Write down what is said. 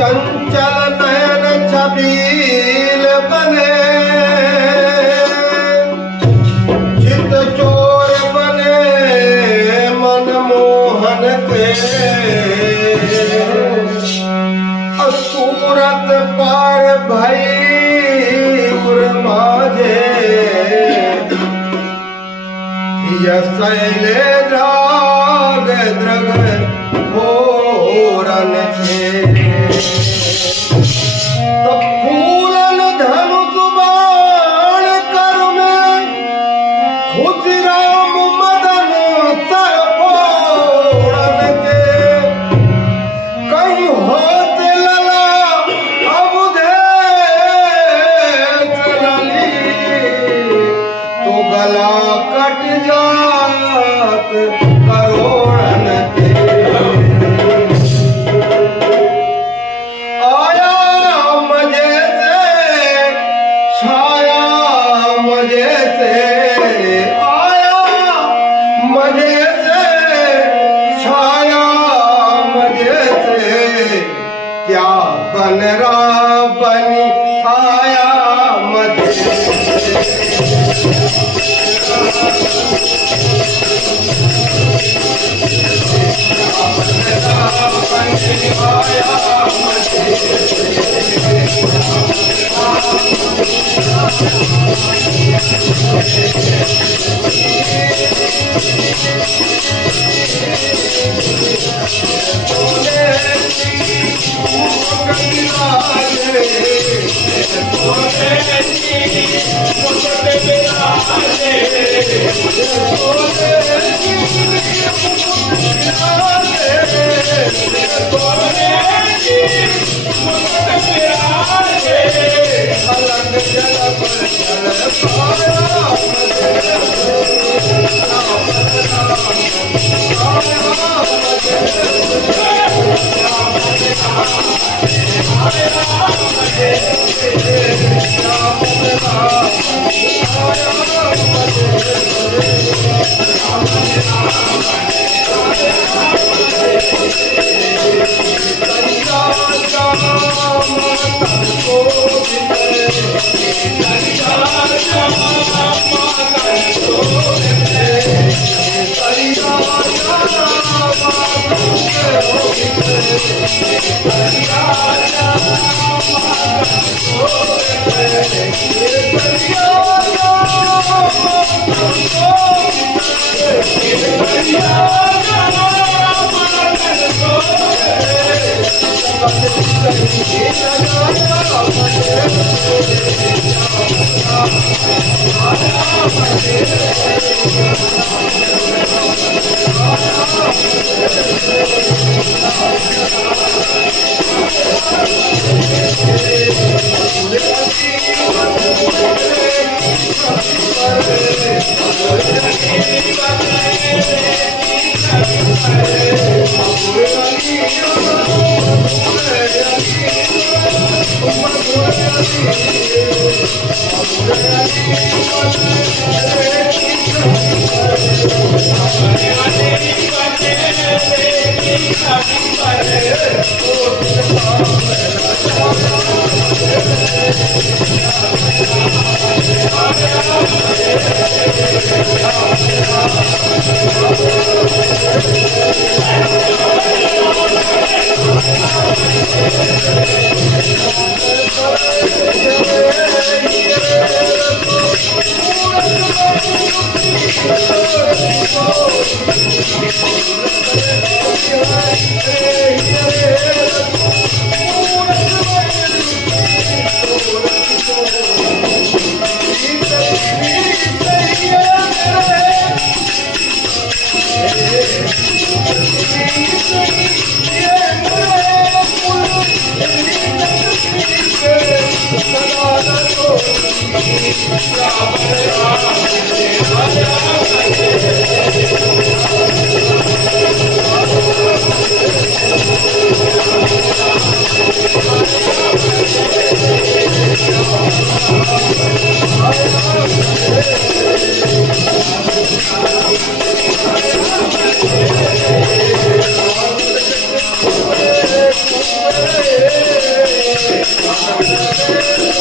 चंचल नयन छबील बने, चित चोर बने मनमोहन के, सूरत पर भई माझे, शैले राग द्रग होरन थे। तब फूलन धनुष बाण कर में खुशराम मदन सर फोड़न के, कहीं होत लला अबुधे चलली, तो गला कट जात करोड़न के। आया मजे से छाया मजे से, आया मजे से छाया मजे से, क्या बन रहा बनी आया मजे से। Hey विठ्ठल